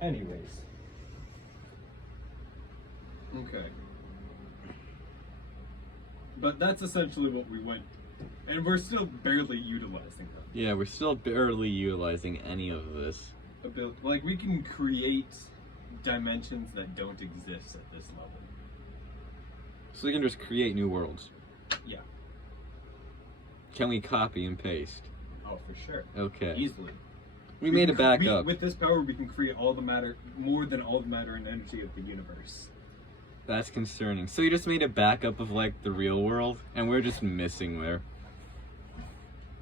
Anyways. Okay. But that's essentially what we went, and we're still barely utilizing them. Yeah, we're still barely utilizing any of this. Like, we can create dimensions that don't exist at this level. So we can just create new worlds. Yeah. Can we copy and paste? Oh, for sure. Okay. Easily. We made it back up. With this power, we can create all the matter, more than all the matter and energy of the universe. That's concerning. So you just made a backup of, like, the real world, and we're just missing there.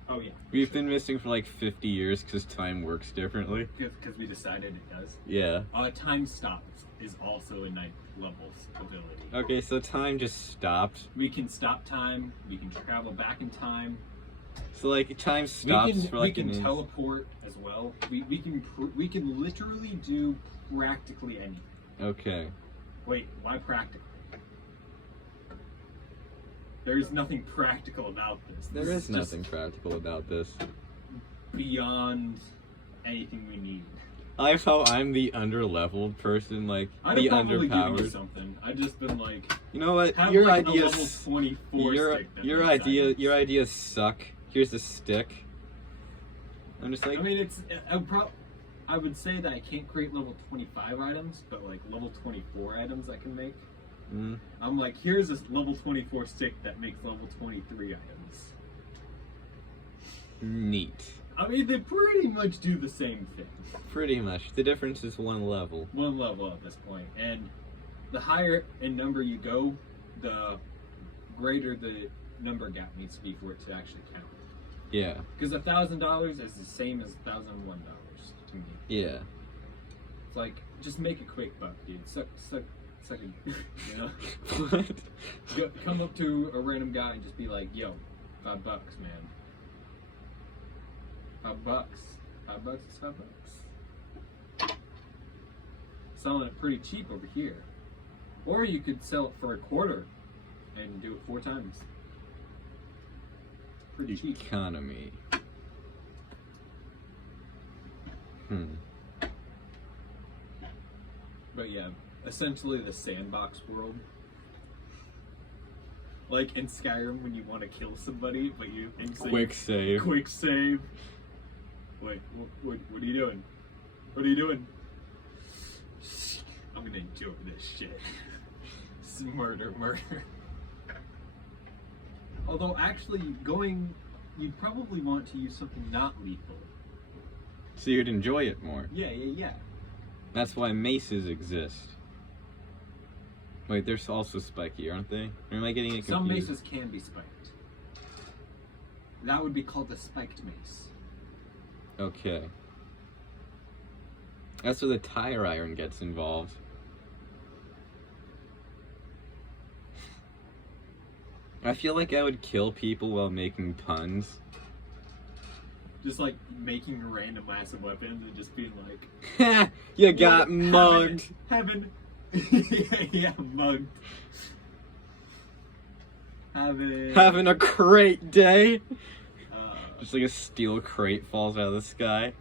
Oh, yeah. We've been missing for, like, 50 years because time works differently. Because we decided it does. Yeah. Time stops is also a 9th level's ability. Okay, so time just stopped. We can stop time. We can travel back in time. So, like, time stops for, like, we can teleport as well. We can literally do practically anything. Okay. Wait, why practical? There is nothing practical about this. There is nothing practical about this. Beyond anything we need. I like how I'm the underleveled person, like, the probably giving you underpowered. something. I just been like, You know what? have Your like a ideas. level 24 stick that Your makes items. ideas suck. Here's the stick. I'm just like, I mean, I would say that I can't create level 25 items, but like level 24 items I can make. mm, I'm like, here's this level 24 stick that makes level 23 items. neat. I mean, they pretty much do the same thing. Pretty much. The difference is one level. One level at this point. And the higher in number you go, the greater the number gap needs to be for it to actually count. Yeah. Because $1,000 is the same as $1,001 to me. Yeah. It's like, just make a quick buck, dude. Suck a, you know? What? Come up to a random guy and just be like, yo, $5, man. $5. $5 is $5. Selling it pretty cheap over here. Or you could sell it for a quarter and do it 4 times. Pretty cheap. Economy. But yeah, essentially the sandbox world. Like in Skyrim when you want to kill somebody, but you Quick save. Quick save. Wait, what are you doing? What are you doing? I'm gonna enjoy this shit. It's murder. Although actually you'd probably want to use something not lethal. So you'd enjoy it more. Yeah. That's why maces exist. Wait, they're also spiky, aren't they? Or am I getting it confused? Some maces can be spiked. That would be called a spiked mace. Okay. That's where the tire iron gets involved. I feel like I would kill people while making puns. Just like making random massive weapons and just being like, You got mugged. Heaven. yeah, mugged. Having a great day. Just like a steel crate falls out of the sky.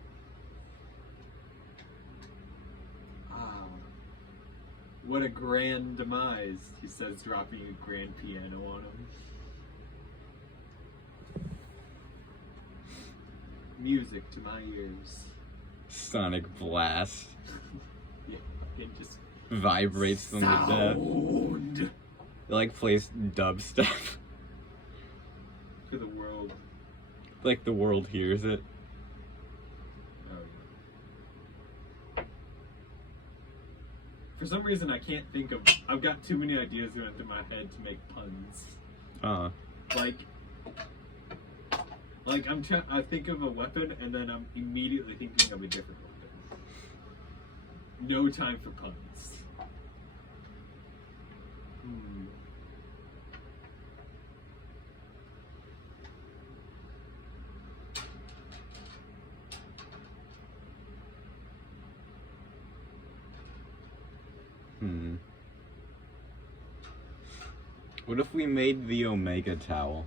What a grand demise, he says, dropping a grand piano on him. Music to my ears. Sonic blast. Yeah, it just Vibrates them to death. sound It like plays dubstep. to the world. Like the world hears it. Oh, yeah. For some reason, I can't think of. I've got too many ideas going through my head to make puns. Like I think of a weapon and then I'm immediately thinking of a different weapon. No time for puns. What if we made the Omega Towel?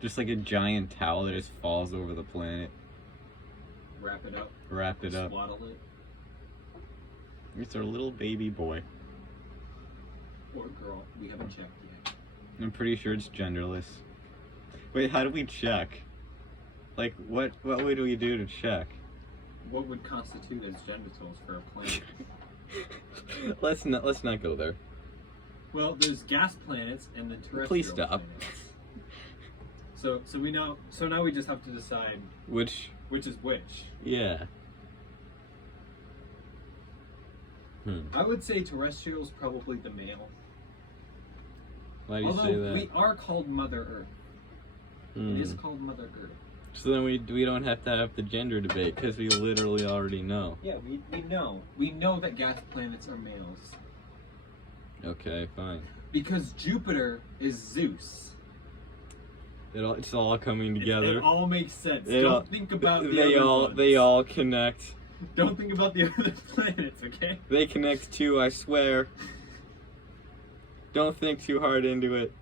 Just like a giant towel that just falls over the planet. Wrap it up. Wrap it up. Swaddle it. It's our little baby boy. Or girl. We haven't checked yet. I'm pretty sure it's genderless. Wait, how do we check? Like, what way do we do to check? What would constitute as genitals for a planet? Let's not go there. Well, there's gas planets and the terrestrial Please stop. planets. So we know. So now we just have to decide Which, which is which. yeah. I would say terrestrial's probably the male. Why do you Although say that? we are called Mother Earth. Hmm. It is called Mother Earth. So then we don't have to have the gender debate because we literally already know. Yeah, we know. We know that gas planets are males. Okay, fine. Because Jupiter is Zeus. It's all coming together. It all makes sense. It Don't all- think about the they other all ones. they all connect. Don't think about the other planets, okay? They connect too, I swear. Don't think too hard into it.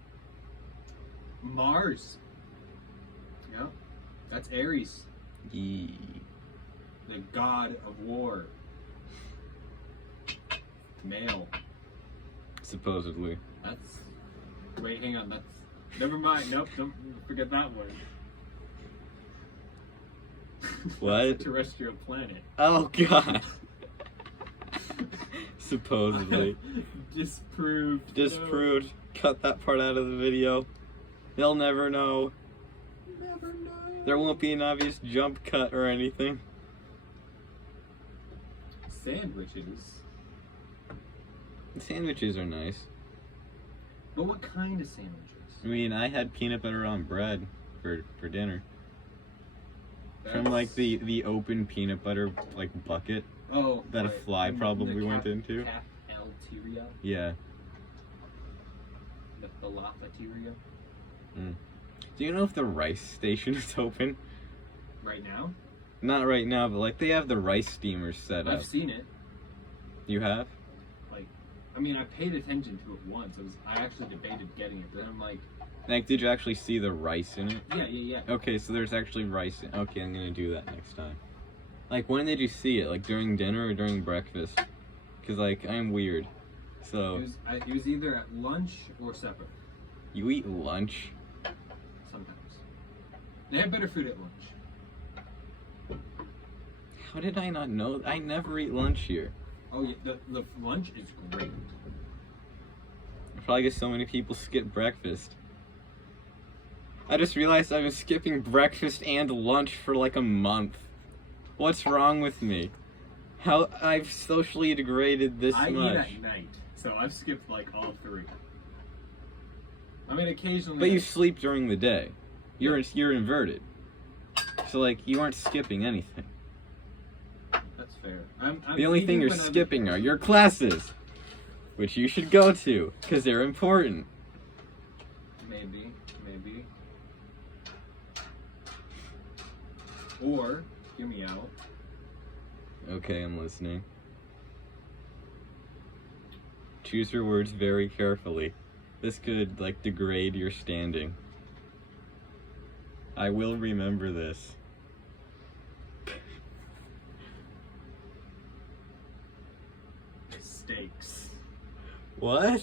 Mars. Yeah. That's Ares, Yee. the god of war. Male. Supposedly. That's. Wait, hang on. That's. Never mind. Nope. Don't forget that one. What? That's a terrestrial planet. Oh god. Supposedly. Disproved. Disproved. Cut that part out of the video. They'll never know. Never know. There won't be an obvious jump cut or anything. Sandwiches. Sandwiches are nice. But what kind of sandwiches? I mean, I had peanut butter on bread for dinner. From like the open peanut butter like bucket that a fly in the probably went into. Cafeteria. Yeah. The falafeteria. Do you know if the rice station is open? Right now? Not right now, but like they have the rice steamers set up. I've seen it. You have? I mean, I paid attention to it once. I actually debated getting it, but I'm like, Like, did you actually see the rice in it? yeah. Okay, so there's actually rice in. Okay, I'm gonna do that next time. Like, when did you see it? Like during dinner or during breakfast? Cause like I'm weird. So It was either at lunch or supper. you eat lunch? Sometimes. They have better food at lunch. How did I not know? I never eat lunch here. Oh yeah, the lunch is great. Probably because so many people skip breakfast. I just realized I've been skipping breakfast and lunch for like a month. What's wrong with me? How I've socially degraded this I much. eat at night, so I've skipped like all three. I mean, occasionally. But you sleep during the day. You're inverted. So like you aren't skipping anything. That's fair. I'm The only thing eating you're when I'm- skipping are your classes, which you should go to because they're important. Maybe. Or, hear me out. Okay, I'm listening. Choose your words very carefully. This could, like, degrade your standing. I will remember this. Steaks. What?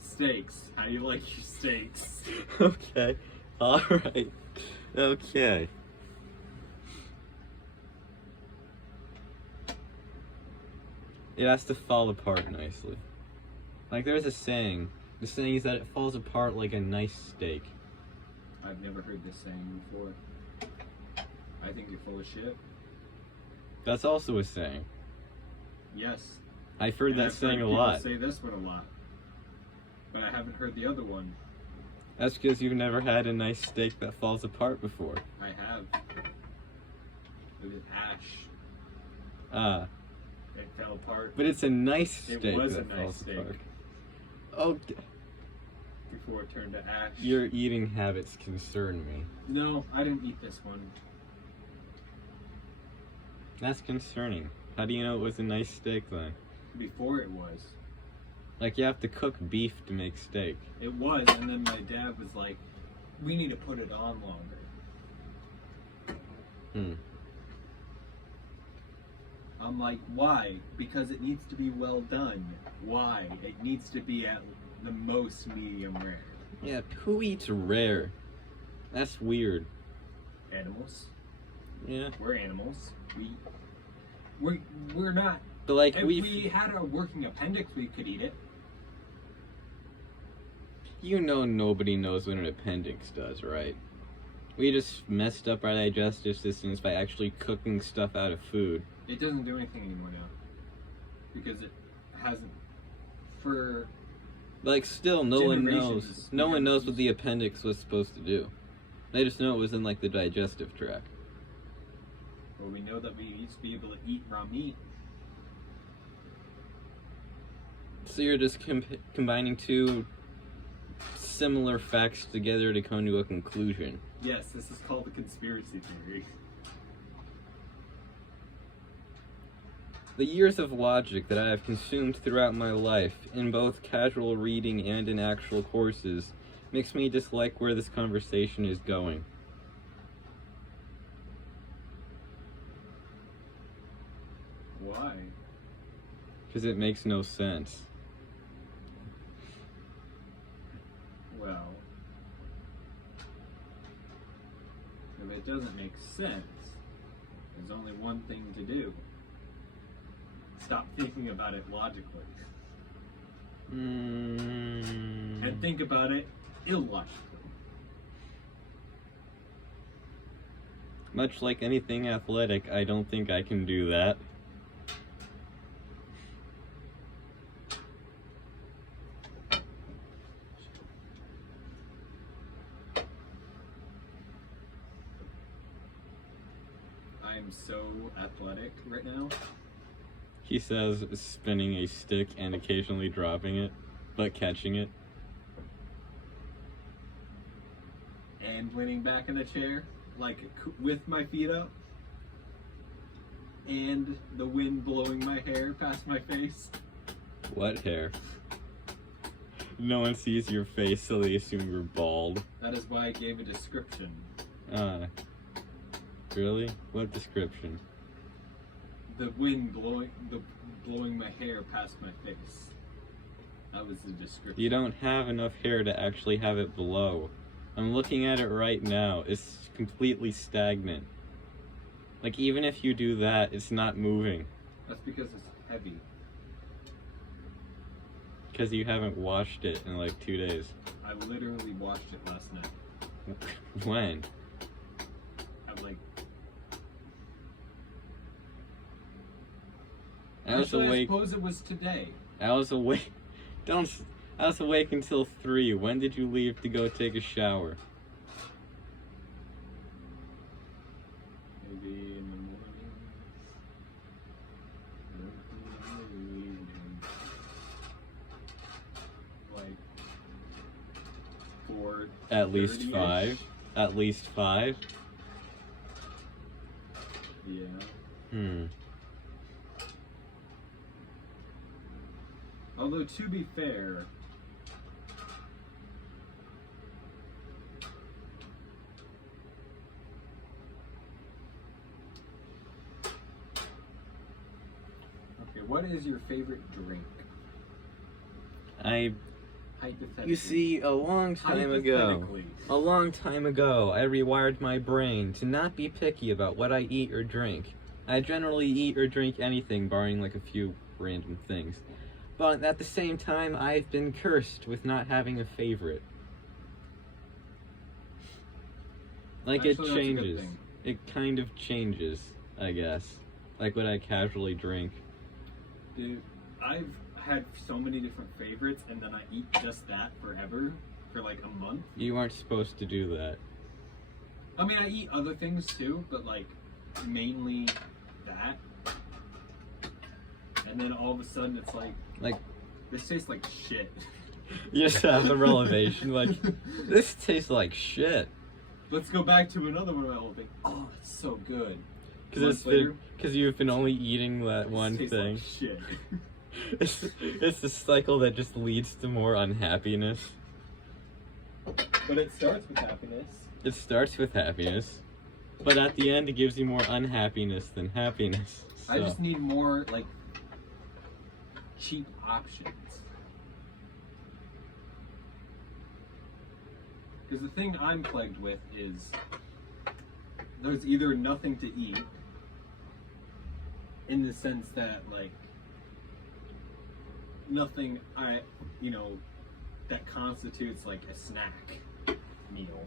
Steaks. How you like your steaks? Okay. Alright. Okay. It has to fall apart nicely. Like, there's a saying. The saying is that it falls apart like a nice steak. I've never heard this saying before. I think you're full of shit. That's also a saying. Yes. I've heard And that I've saying a people lot. say this one a lot. But I haven't heard the other one. That's because you've never had a nice steak that falls apart before. I have. It was ash. Ah, It fell apart but it's a nice It steak was a that nice falls steak. apart. Oh, before it turned to ash. your eating habits concern me. No, I didn't eat this one. That's concerning. How do you know it was a nice steak then? Before it was. Like, you have to cook beef to make steak. It was, and then my dad was like, we need to put it on longer. I'm like, why? Because it needs to be well done. Why? It needs to be at the most medium rare. Yeah, who eats rare? That's weird. Animals. Yeah. We're animals. We're not. But like If we had a working appendix, we could eat it. You know nobody knows what an appendix does, right? We just messed up our digestive systems by actually cooking stuff out of food. It doesn't do anything anymore now. Because it hasn't. For. Like, still, no one knows. Generations. No one knows what the appendix was supposed to do. They just know it was in, like, the digestive tract. Well, we know that we used to be able to eat raw meat. So you're just combining two similar facts together to come to a conclusion. Yes, this is called a conspiracy theory. The years of logic that I have consumed throughout my life, in both casual reading and in actual courses, makes me dislike where this conversation is going. Why? Because it makes no sense. Well, if it doesn't make sense, there's only one thing to do. Stop thinking about it logically. And think about it illogically. Much like anything athletic, I don't think I can do that. I am so athletic right now. He says, spinning a stick and occasionally dropping it, but catching it. And leaning back in the chair, like with my feet up. And the wind blowing my hair past my face. What hair? No one sees your face, so they assume you're bald. That is why I gave a description. Really? What description? The wind blowing my hair past my face. That was the description. You don't have enough hair to actually have it blow. I'm looking at it right now. It's completely stagnant. Like, even if you do that, it's not moving. That's because it's heavy. Because you haven't washed it in like 2 days. I literally washed it last night. When? I'm like, I was actually, awake. I suppose it was today. I was awake. I was awake until 3. When did you leave to go take a shower? Maybe in the morning. Like 4. At least 5. At least 5. Yeah. Although, to be fair, okay, what is your favorite drink? Hypothetically. You see, a long time ago, I rewired my brain to not be picky about what I eat or drink. I generally eat or drink anything, barring like a few random things. But at the same time, I've been cursed with not having a favorite. Like, Actually, it that's a good changes. thing. It kind of changes, I guess. Like what I casually drink. Dude, I've had so many different favorites, and then I eat just that forever for like a month. You aren't supposed to do that. I mean, I eat other things too, but like mainly that. And then all of a sudden, it's like this tastes like shit. You just have the revelation, like, this tastes like shit. Let's go back to another one of my old things. Oh, it's so good. Because you've been only eating that one tastes thing. like shit. It's a cycle that just leads to more unhappiness. But it starts with happiness. It starts with happiness. But at the end, it gives you more unhappiness than happiness. I So. just need more like cheap options. Because the thing I'm plagued with is there's either nothing to eat, in the sense that like nothing that constitutes like a snack meal.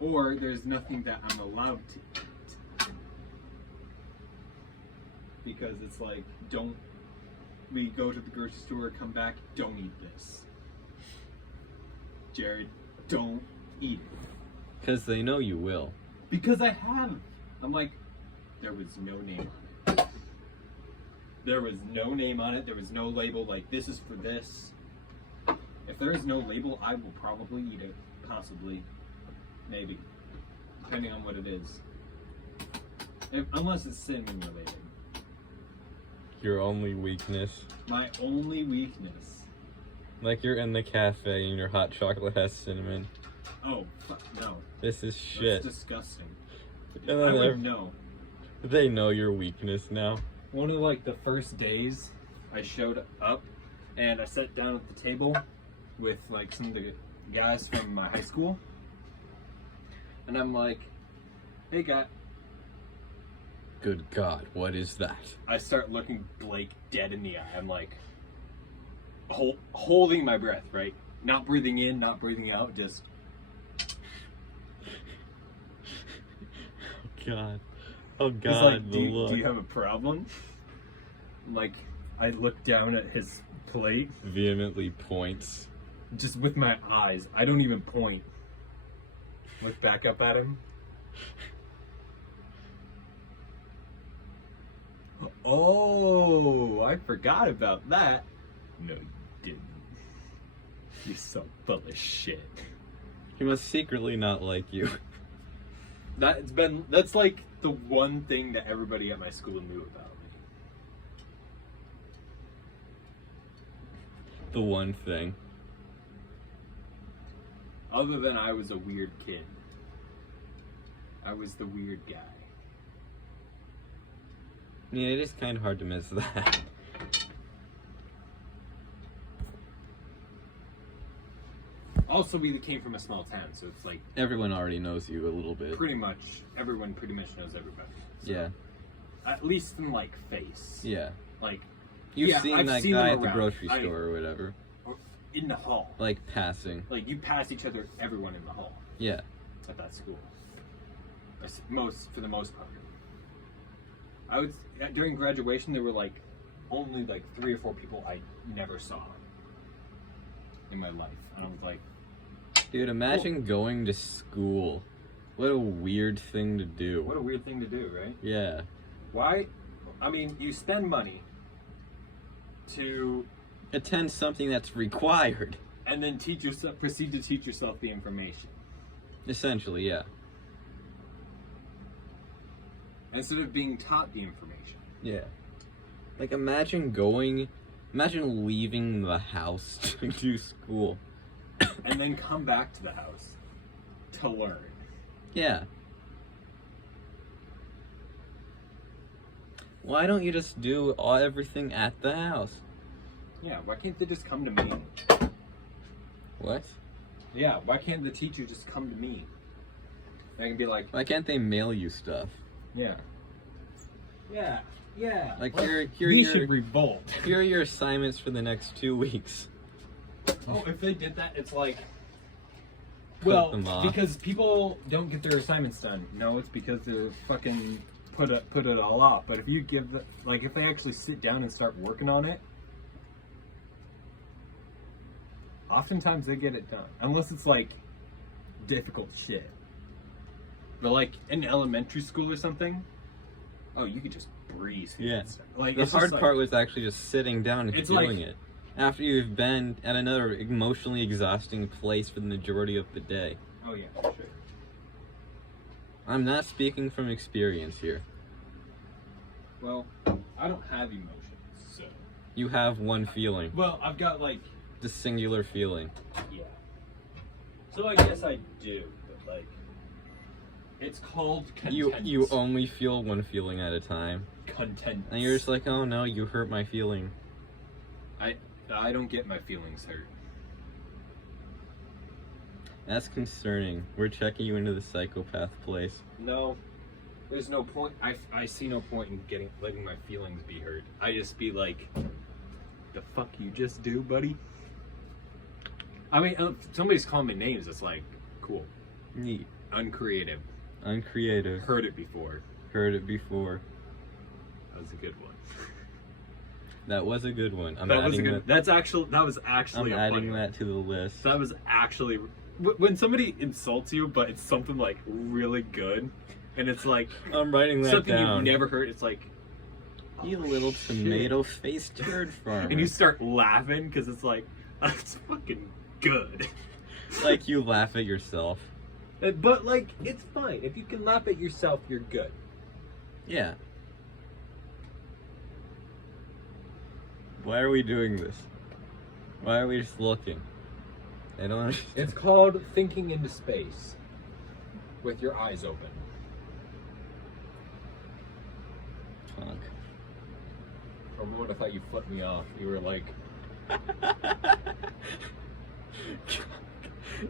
Or there's nothing that I'm allowed to eat. Because it's like, don't we go to the grocery store, come back, don't eat this. Jared, don't eat it. Because they know you will. Because I have. I'm like, there was no name on it. There was no name on it. There was no label like, this is for this. If there is no label, I will probably eat it. Possibly. Maybe. Depending on what it is. Unless it's cinnamon related. Your only weakness. My only weakness. Like you're in the cafe and your hot chocolate has cinnamon. Oh, fuck, no. This is That's shit. disgusting. And I then would know. they know your weakness now. One of like the first days I showed up and I sat down at the table with like some of the guys from my high school. And I'm like, hey guy. Good God, what is that? I start looking Blake dead in the eye. I'm like, holding my breath, right? Not breathing in, not breathing out, just. God. Oh God, He's like, the do look. you have a problem? Like, I look down at his plate, Vehemently points. just with my eyes. I don't even point. Look back up at him. Oh, I forgot about that. No, you didn't. You're so full of shit. He must secretly not like you. That's like the one thing that everybody at my school knew about me. The one thing. Other than I was a weird kid. I was the weird guy. Yeah, it is kind of hard to miss that. Also, we came from a small town, so it's like Everyone already knows you a little bit. everyone pretty much knows everybody. So, Yeah, at least in like face. yeah. Like You've Yeah, seen I've that seen guy them at the around. grocery store or whatever. in the hall. Like passing. Like you pass each other, everyone in the hall Yeah. at that school. For the most part. I would during graduation there were like only like 3 or 4 people I never saw in my life, and I was like, Dude, imagine going to school. What a weird thing to do. what a weird thing to do, right? Yeah. Why? I mean, you spend money to Attend something that's required. and then proceed to teach yourself the information Essentially, yeah. instead of being taught the information. Yeah. Like imagine leaving the house to do school. And then come back to the house to learn. Yeah. Why don't you just do everything at the house? Yeah, why can't they just come to me? What? Yeah, why can't the teacher just come to me? I can be like, Why can't they mail you stuff? yeah. Yeah, yeah. Like, Well, here we are should revolt. here are your assignments for the next 2 weeks. Oh, if they did that, it's like, Cut well, them off. because people don't get their assignments done. No, it's because they're fucking put it all off. But if you give if they actually sit down and start working on it, oftentimes they get it done. Unless it's like difficult shit. But like in elementary school or something, oh, you could just breeze through Yeah. that stuff. Like The it's just hard like- part was actually just sitting down and It's doing like- it. After you've been at another emotionally exhausting place for the majority of the day. Oh yeah, for sure. I'm not speaking from experience here. Well, I don't have emotions, so. You have one feeling. Well, I've got like the singular feeling. Yeah. So I guess I do, but like, it's called content. You only feel one feeling at a time. Content. And you're just like, oh no, you hurt my feeling. I don't get my feelings hurt. That's concerning. We're checking you into the psychopath place. No, there's no point. I see no point in letting my feelings be hurt. I just be like, the fuck you just do, buddy? I mean, if somebody's calling me names, it's like, cool. Neat. Uncreative. Uncreative. Heard it before. Heard it before. That was a good one. That was a good one. That was actually I'm a adding funny one. that to the list. That was actually when somebody insults you, but it's something like really good, and it's like I'm writing that something down. you've never heard. It's like, You oh, little shit. tomato-faced turd farmer. And you start laughing because it's like, that's fucking good. Like you laugh at yourself. But like, it's fine if you can laugh at yourself. You're good. Yeah. Why are we doing this? Why are we just looking? I don't understand. It's called thinking into space with your eyes open. Fuck. For a moment, I thought you flipped me off. You were like,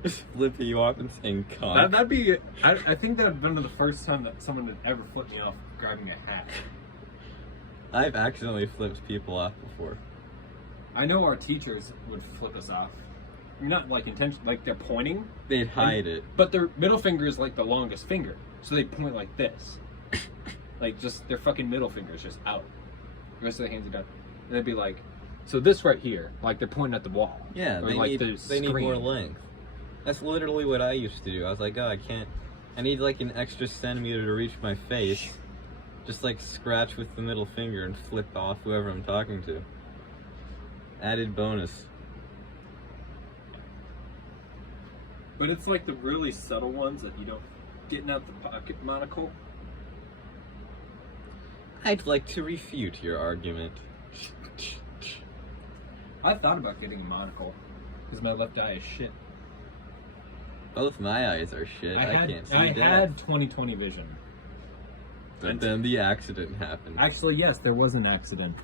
Just flipping you off and saying cock. that'd be. I think that'd been the first time that someone had ever flipped me off grabbing a hat. I've accidentally flipped people off before. I know our teachers would flip us off. Not like intention, like they're pointing, They'd hide it. but their middle finger is like the longest finger, so they point like this, like just their fucking middle finger is just out. The rest of the hands are down, and they'd be like, so this right here, like they're pointing at the wall. Yeah, or they like need the they need more screen. length. That's literally what I used to do. I was like, oh, I need like an extra centimeter to reach my face. Just like scratch with the middle finger and flip off whoever I'm talking to. Added bonus. But it's like the really subtle ones that you don't getting out the pocket monocle. I'd like to refute your argument. I thought about getting a monocle because my left eye is shit. Both my eyes are shit. I can't see I death. had 20/20 vision. But then the accident happened. Actually, yes, there was an accident.